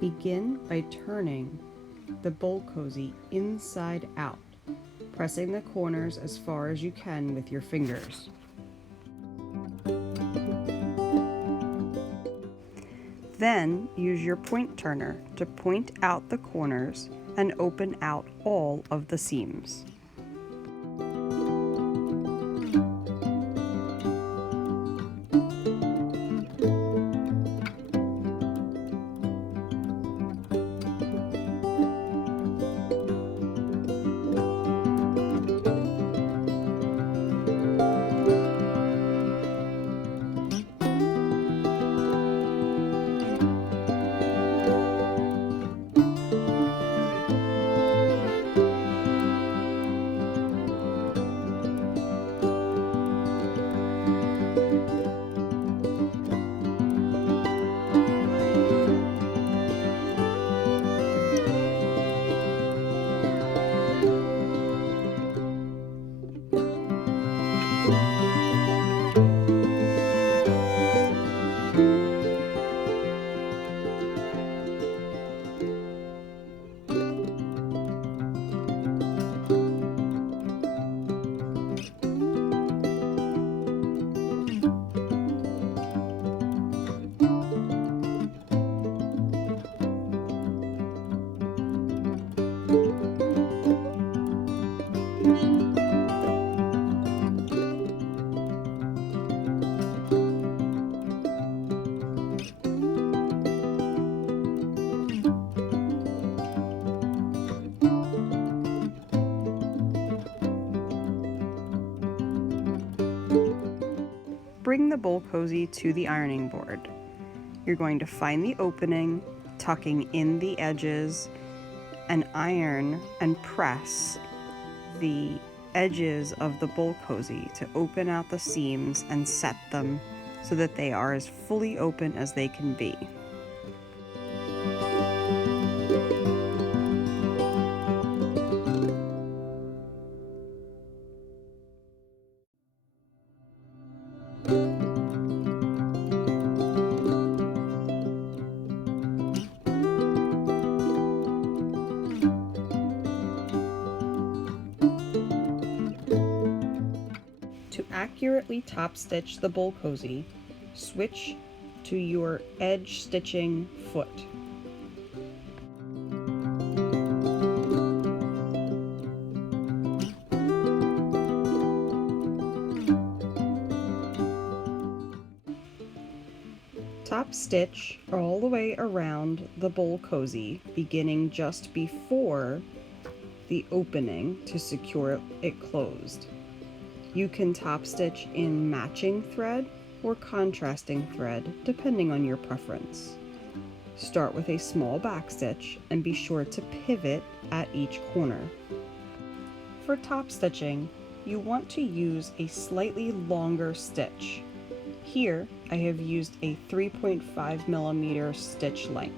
Begin by turning the bowl cozy inside out, pressing the corners as far as you can with your fingers. Then use your point turner to point out the corners and open out all of the seams. Bring the bowl cozy to the ironing board. You're going to find the opening, tucking in the edges, and iron and press the edges of the bowl cozy to open out the seams and set them so that they are as fully open as they can be. To accurately top stitch the bowl cozy, switch to your edge stitching foot. Top stitch all the way around the bowl cozy, beginning just before the opening to secure it closed. You can top stitch in matching thread or contrasting thread, depending on your preference. Start with a small back stitch and be sure to pivot at each corner. For top stitching, you want to use a slightly longer stitch. Here, I have used a 3.5mm stitch length.